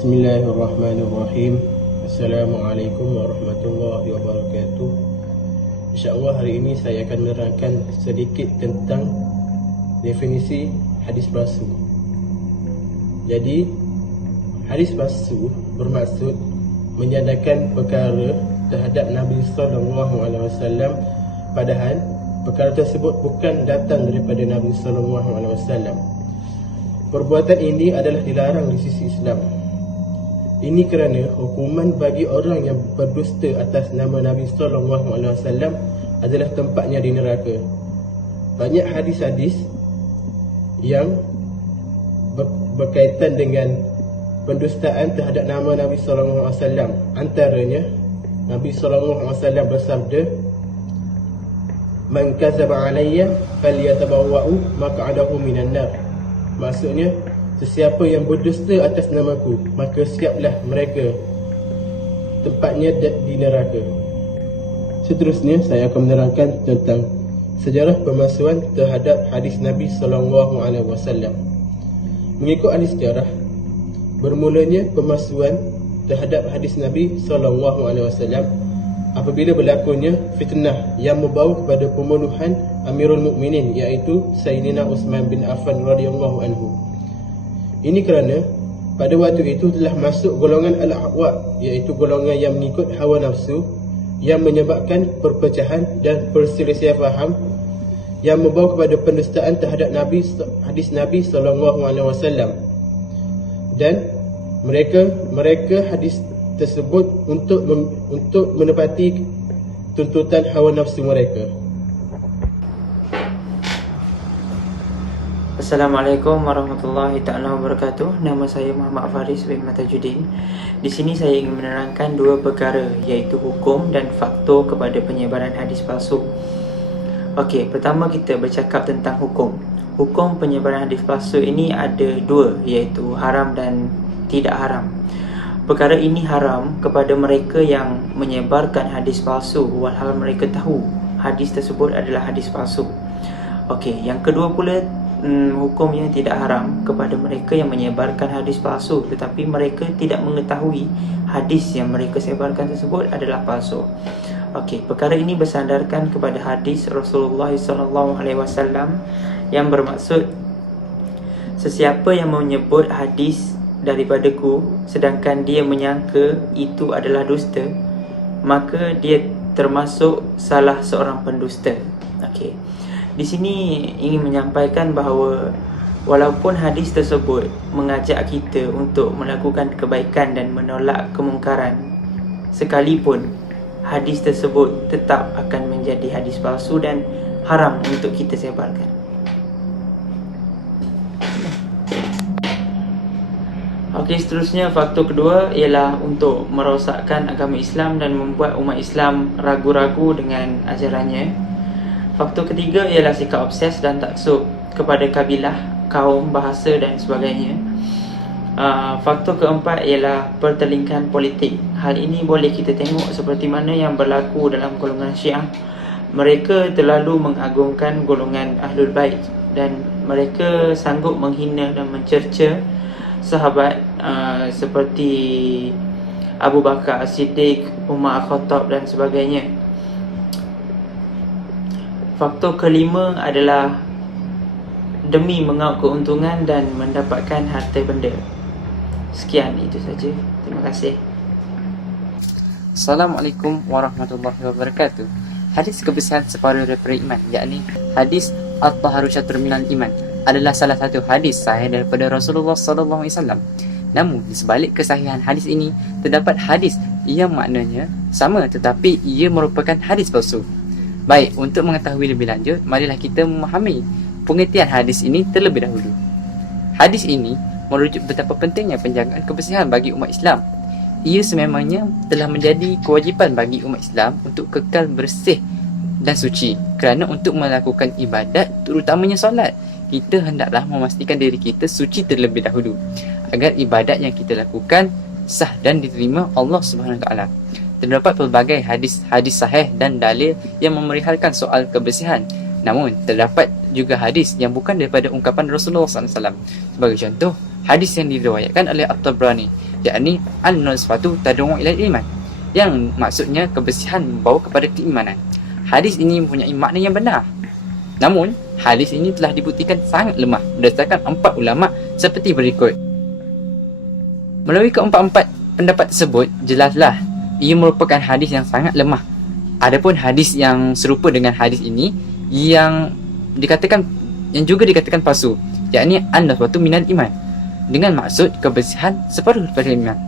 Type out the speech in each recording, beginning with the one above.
Bismillahirrahmanirrahim. Assalamualaikum warahmatullahi wabarakatuh. InsyaAllah hari ini saya akan menerangkan sedikit tentang definisi hadis palsu. Jadi, hadis palsu bermaksud menyandarkan perkara terhadap Nabi SAW, padahal perkara tersebut bukan datang daripada Nabi SAW. Perbuatan ini adalah dilarang di sisi Islam. Ini kerana hukuman bagi orang yang berdusta atas nama Nabi SAW adalah tempatnya di neraka. Banyak hadis-hadis yang berkaitan dengan pendustaan terhadap nama Nabi SAW. Antaranya, Nabi SAW bersabda, "Man kazaba alayya falyatabawwa'u maq'adahu minan nar." Maksudnya, sesiapa yang berdusta atas namaku, maka siaplah mereka tempatnya di neraka. Seterusnya, saya akan menerangkan tentang sejarah pemalsuan terhadap hadis Nabi SAW. Mengikut ahli sejarah, bermulanya pemalsuan terhadap hadis Nabi SAW apabila berlakunya fitnah yang membawa kepada pembunuhan Amirul Mukminin, iaitu Sayyidina Uthman bin Affan radhiyallahu anhu. Ini kerana pada waktu itu telah masuk golongan al-ahwa, iaitu golongan yang mengikut hawa nafsu, yang menyebabkan perpecahan dan perselisihan faham yang membawa kepada pendustaan terhadap hadis Nabi SAW. Dan mereka hadis tersebut untuk menepati tuntutan hawa nafsu mereka. Assalamualaikum warahmatullahi ta'ala wabarakatuh. Nama saya Muhammad Faris bin Matajuddin. Di sini saya ingin menerangkan dua perkara, iaitu hukum dan faktor kepada penyebaran hadis palsu. Okey, pertama kita bercakap tentang hukum. Hukum penyebaran hadis palsu ini ada dua, iaitu haram dan tidak haram. Perkara ini haram kepada mereka yang menyebarkan hadis palsu walhal mereka tahu hadis tersebut adalah hadis palsu. Okey, yang kedua pula, hukumnya tidak haram kepada mereka yang menyebarkan hadis palsu tetapi mereka tidak mengetahui hadis yang mereka sebarkan tersebut adalah palsu. Okey, perkara ini bersandarkan kepada hadis Rasulullah SAW yang bermaksud, sesiapa yang menyebut hadis daripadaku sedangkan dia menyangka itu adalah dusta, maka dia termasuk salah seorang pendusta. Okey, di sini ingin menyampaikan bahawa walaupun hadis tersebut mengajak kita untuk melakukan kebaikan dan menolak kemungkaran, sekalipun hadis tersebut tetap akan menjadi hadis palsu dan haram untuk kita sebarkan. Okey, seterusnya faktor kedua ialah untuk merosakkan agama Islam dan membuat umat Islam ragu-ragu dengan ajarannya. Faktor ketiga ialah sikap obses dan taksub kepada kabilah, kaum, bahasa dan sebagainya. Faktor keempat ialah pertelingkahan politik. Hal ini boleh kita tengok seperti mana yang berlaku dalam golongan Syiah. Mereka terlalu mengagungkan golongan Ahlul Bait dan mereka sanggup menghina dan mencerca sahabat seperti Abu Bakar As-Siddiq, Umar Al-Khattab dan sebagainya. Faktor kelima adalah demi mengauk keuntungan dan mendapatkan harta benda. Sekian, itu saja. Terima kasih. Assalamualaikum warahmatullahi wabarakatuh. Hadis kebersihan separuh daripada iman, yakni hadis At-Taharu Syatrul Minal Iman, adalah salah satu hadis sahih daripada Rasulullah SAW. Namun, di sebalik kesahihan hadis ini, terdapat hadis yang maknanya sama tetapi ia merupakan hadis palsu. Baik, untuk mengetahui lebih lanjut, marilah kita memahami pengertian hadis ini terlebih dahulu. Hadis ini merujuk betapa pentingnya penjagaan kebersihan bagi umat Islam. Ia sememangnya telah menjadi kewajipan bagi umat Islam untuk kekal bersih dan suci. Kerana untuk melakukan ibadat, terutamanya solat, kita hendaklah memastikan diri kita suci terlebih dahulu, agar ibadat yang kita lakukan sah dan diterima Allah Subhanahu Wa Taala. Terdapat pelbagai hadis sahih dan dalil yang memerihalkan soal kebersihan. Namun, terdapat juga hadis yang bukan daripada ungkapan Rasulullah SAW. Sebagai contoh, hadis yang diriwayatkan oleh At-Tabrani yakni an-nusfatu tad'u ila iman, yang maksudnya kebersihan membawa kepada keimanan. Hadis ini mempunyai makna yang benar. Namun, hadis ini telah dibuktikan sangat lemah berdasarkan 4 ulama seperti berikut. Melalui keempat-empat pendapat tersebut, jelaslah ia merupakan hadis yang sangat lemah. Adapun hadis yang serupa dengan hadis ini yang juga dikatakan palsu, yakni an-nusfatu minal iman, dengan maksud kebersihan separuh daripada iman.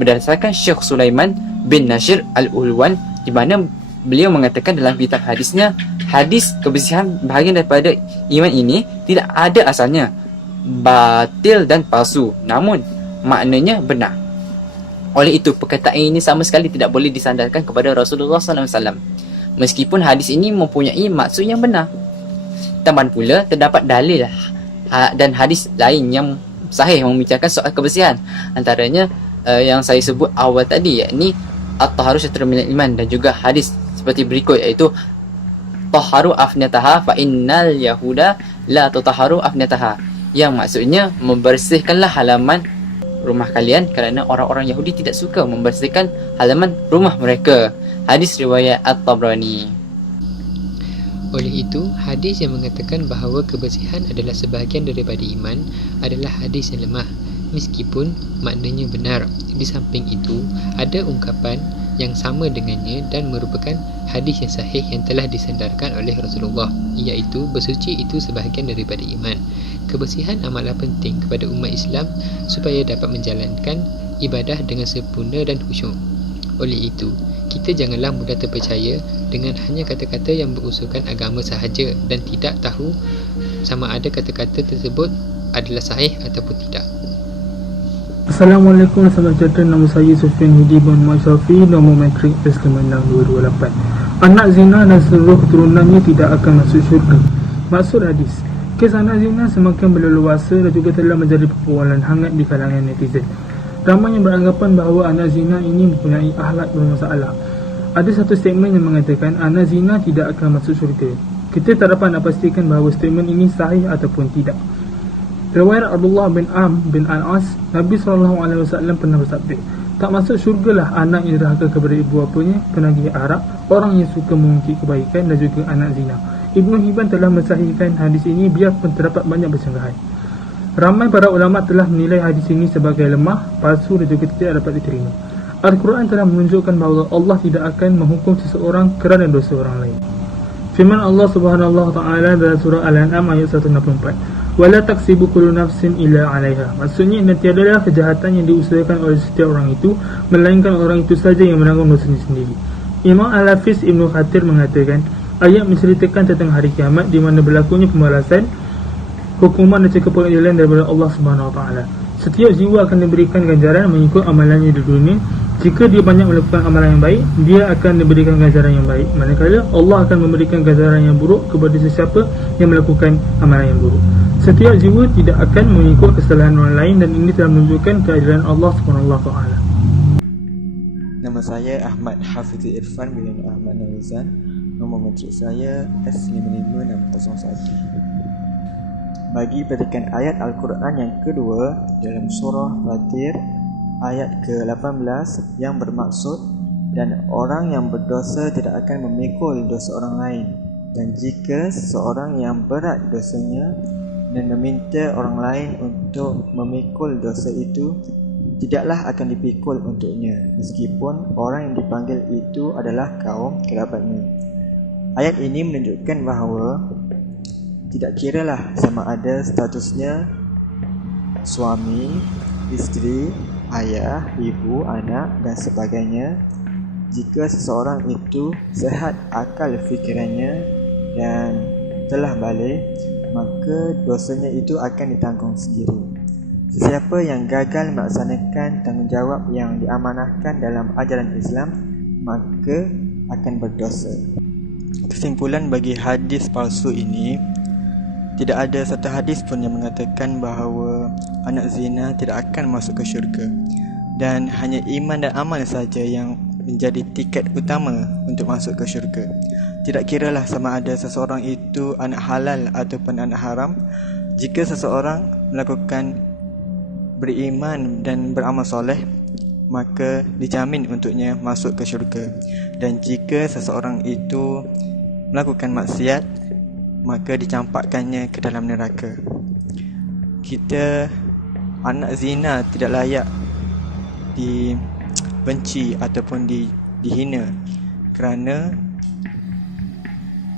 Berdasarkan Syekh Sulaiman bin Nasir Al-Ulwan, di mana beliau mengatakan dalam kitab hadisnya, hadis kebersihan bahagian daripada iman ini tidak ada asalnya, batil dan palsu, namun maknanya benar. Oleh itu, perkataan ini sama sekali tidak boleh disandarkan kepada Rasulullah SAW, meskipun hadis ini mempunyai maksud yang benar. Tambah pula, terdapat dalil dan hadis lain yang sahih membicarakan soal kebersihan. Antaranya yang saya sebut awal tadi, yakni at-taharu syatrun minal iman, dan juga hadis seperti berikut, iaitu taharu afnataha fa innal yahuda la tutaharu afnataha, yang maksudnya membersihkanlah halaman rumah kalian kerana orang-orang Yahudi tidak suka membersihkan halaman rumah mereka. Hadis riwayat At-Tabrani. Oleh itu, hadis yang mengatakan bahawa kebersihan adalah sebahagian daripada iman adalah hadis yang lemah, meskipun maknanya benar. Di samping itu, ada ungkapan yang sama dengannya dan merupakan hadis yang sahih yang telah disandarkan oleh Rasulullah, iaitu bersuci itu sebahagian daripada iman. Kebersihan amatlah penting kepada umat Islam supaya dapat menjalankan ibadah dengan sempurna dan khusyuk. Oleh itu, kita janganlah mudah terpercaya dengan hanya kata-kata yang berusulkan agama sahaja dan tidak tahu sama ada kata-kata tersebut adalah sahih ataupun tidak. Assalamualaikum warahmatullahi wabarakatuh. Nama saya Sufian Hidi bin Masyafi, nombor matrik S56228. Anak zina dan seluruh keturunannya tidak akan masuk syurga. Maksud hadis, kes anak zina semakin berleluasa dan juga telah menjadi perbualan hangat di kalangan netizen. Ramai yang beranggapan bahawa anak zina ini mempunyai akhlak bermasalah. Ada satu statement yang mengatakan anak zina tidak akan masuk syurga. Kita tak dapat nak pastikan bahawa statement ini sahih ataupun tidak. Riwayat Abdullah bin Am bin Al-As, Nabi SAW pernah bersabda, tak masuk syurgalah anak yang derhaka kepada ibu bapanya, penagih arak, orang yang suka mengungkit kebaikan dan juga anak zina. Ibnu Hibban telah mensahihkan hadis ini biarpun terdapat banyak persanggahan. Ramai para ulama telah menilai hadis ini sebagai lemah, palsu dan juga tidak dapat diterima. Al-Quran telah menunjukkan bahawa Allah tidak akan menghukum seseorang kerana dosa orang lain. Firman Allah Subhanahu wa taala dalam surah Al-An'am ayat 164, wala taksibu kullu nafsin illa 'alaiha. Maksudnya, dan tiadalah kejahatan yang diusahakan oleh setiap orang itu melainkan orang itu saja yang menanggung dosanya sendiri. Imam Al-Hafiz Ibnu Kathir mengatakan, ayat menceritakan tentang hari kiamat di mana berlakunya pembalasan, hukuman dan juga pengadilan daripada Allah Subhanahu wa taala. Setiap jiwa akan diberikan ganjaran mengikut amalannya di dunia. Jika dia banyak melakukan amalan yang baik, dia akan diberikan ganjaran yang baik. Manakala Allah akan memberikan ganjaran yang buruk kepada sesiapa yang melakukan amalan yang buruk. Setiap jiwa tidak akan mengikut kesalahan orang lain, dan ini telah menunjukkan keadilan Allah Subhanahu wa taala. Nama saya Ahmad Hafiz Irfan bin Ahmad Nawizan. Nombor matrik saya S55601. Bagi petikan ayat Al-Quran yang kedua dalam surah Fatir ayat ke-18 yang bermaksud, dan orang yang berdosa tidak akan memikul dosa orang lain, dan jika seseorang yang berat dosanya dan meminta orang lain untuk memikul dosa itu, tidaklah akan dipikul untuknya, meskipun orang yang dipanggil itu adalah kaum kerabatnya. Ayat ini menunjukkan bahawa tidak kiralah sama ada statusnya suami, isteri, ayah, ibu, anak dan sebagainya. Jika seseorang itu sehat akal fikirannya dan telah balik, maka dosanya itu akan ditanggung sendiri. Sesiapa yang gagal melaksanakan tanggungjawab yang diamanahkan dalam ajaran Islam, maka akan berdosa. Kesimpulan bagi hadis palsu ini, tidak ada satu hadis pun yang mengatakan bahawa anak zina tidak akan masuk ke syurga, dan hanya iman dan amal saja yang menjadi tiket utama untuk masuk ke syurga. Tidak kiralah sama ada seseorang itu anak halal ataupun anak haram. Jika seseorang melakukan beriman dan beramal soleh, maka dijamin untuknya masuk ke syurga. Dan jika seseorang itu melakukan maksiat, maka dicampakkannya ke dalam neraka. Anak zina tidak layak dibenci ataupun dihina, kerana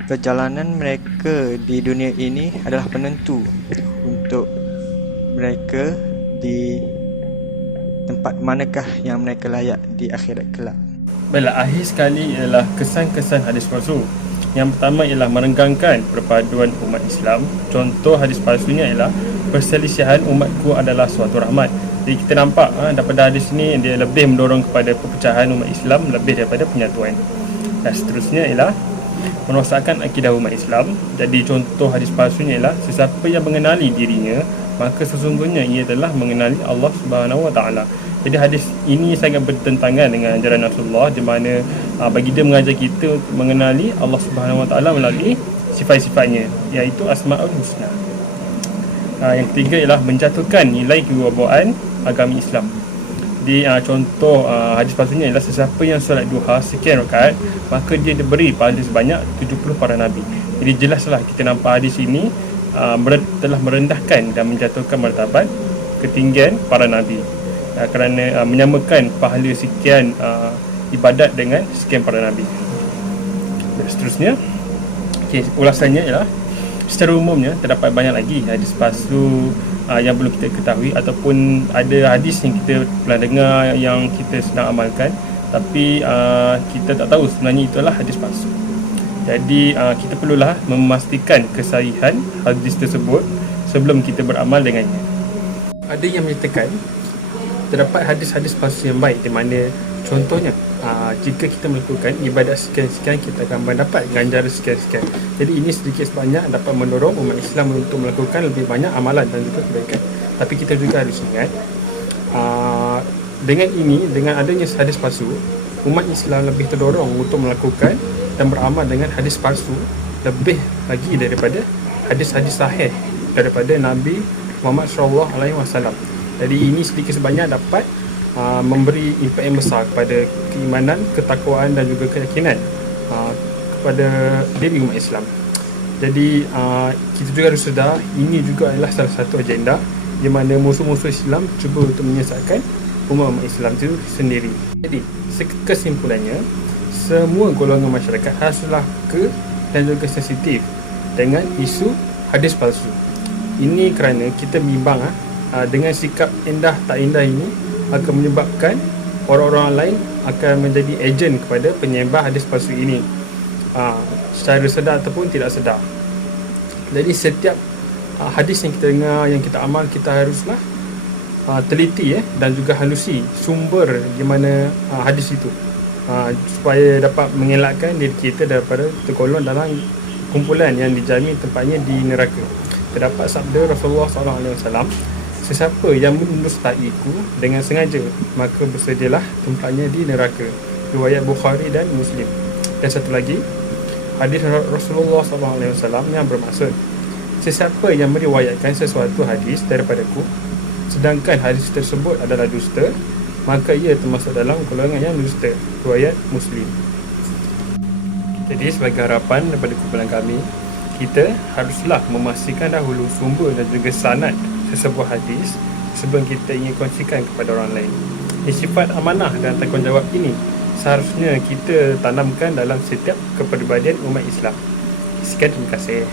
perjalanan mereka di dunia ini adalah penentu untuk mereka di tempat manakah yang mereka layak di akhirat kelak. Baiklah, akhir sekali ialah kesan-kesan hadis palsu. Yang pertama ialah merenggangkan perpaduan umat Islam. Contoh hadis palsunya ialah perselisihan umatku adalah suatu rahmat. Jadi kita nampak daripada hadis ini dia lebih mendorong kepada perpecahan umat Islam lebih daripada penyatuan. Dan seterusnya ialah merosakkan akidah umat Islam. Jadi contoh hadis palsunya ialah sesiapa yang mengenali dirinya, maka sesungguhnya ia telah mengenali Allah Subhanahu Wa Taala. Jadi hadis ini sangat bertentangan dengan ajaran Rasulullah, di mana bagi dia mengajar kita mengenali Allah Subhanahu Wa Taala melalui sifat-sifatnya, iaitu Asmaul Husna. Yang ketiga ialah menjatuhkan nilai kewibawaan agama Islam. Di contoh hadis palsunya ialah sesiapa yang solat duha sekian rakaat, maka dia diberi pahala sebanyak 70 para nabi. Jadi jelaslah kita nampak hadis ini telah merendahkan dan menjatuhkan martabat ketinggian para nabi, kerana menyamakan pahala sekian ibadat dengan sekian para nabi. Dan seterusnya, ulasannya ialah secara umumnya terdapat banyak lagi hadis palsu yang perlu kita ketahui, ataupun ada hadis yang kita pernah dengar yang kita sedang amalkan, tapi kita tak tahu sebenarnya itulah hadis palsu. Jadi kita perlulah memastikan kesahihan hadis tersebut sebelum kita beramal dengannya. Ada yang menyatakan terdapat hadis-hadis palsu yang baik, di mana contohnya jika kita melakukan ibadat sekian-sekian, kita akan mendapat ganjaran sekian-sekian. Jadi ini sedikit sebanyak dapat mendorong umat Islam untuk melakukan lebih banyak amalan dan juga kebaikan. Tapi kita juga harus ingat, dengan adanya hadis palsu, umat Islam lebih terdorong untuk melakukan dan beramal dengan hadis palsu lebih lagi daripada hadis-hadis sahih daripada Nabi Muhammad SAW. Jadi ini sedikit sebanyak dapat memberi impak yang besar kepada keimanan, ketakwaan dan juga keyakinan kepada diri umat Islam. Jadi kita juga harus sedar, ini juga adalah salah satu agenda di mana musuh-musuh Islam cuba untuk menyesatkan umat Islam itu sendiri. Jadi kesimpulannya, semua golongan masyarakat haruslah dan juga sensitif dengan isu hadis palsu. Ini kerana kita bimbang dengan sikap indah tak indah ini akan menyebabkan orang-orang lain akan menjadi ejen kepada penyebar hadis palsu ini, secara sedar ataupun tidak sedar. Jadi setiap hadis yang kita dengar, yang kita amal, kita haruslah teliti dan juga halusi sumber di mana hadis itu, supaya dapat mengelakkan diri kita daripada tergolong dalam kumpulan yang dijamin tempatnya di neraka. Terdapat sabda Rasulullah SAW, sesiapa yang mendustaiku dengan sengaja, maka bersedialah tempatnya di neraka. Riwayat Bukhari dan Muslim. Dan satu lagi, hadis Rasulullah SAW yang bermaksud, sesiapa yang meriwayatkan sesuatu hadis daripadaku, sedangkan hadis tersebut adalah dusta, maka ia termasuk dalam golongan yang dusta. Riwayat Muslim. Jadi sebagai harapan daripada kumpulan kami, kita haruslah memastikan dahulu sumber dan juga sanad sesebuah hadis sebelum kita ingin kongsikan kepada orang lain. Sifat amanah dan tanggungjawab ini seharusnya kita tanamkan dalam setiap kepribadian umat Islam. Sekian, terima kasih.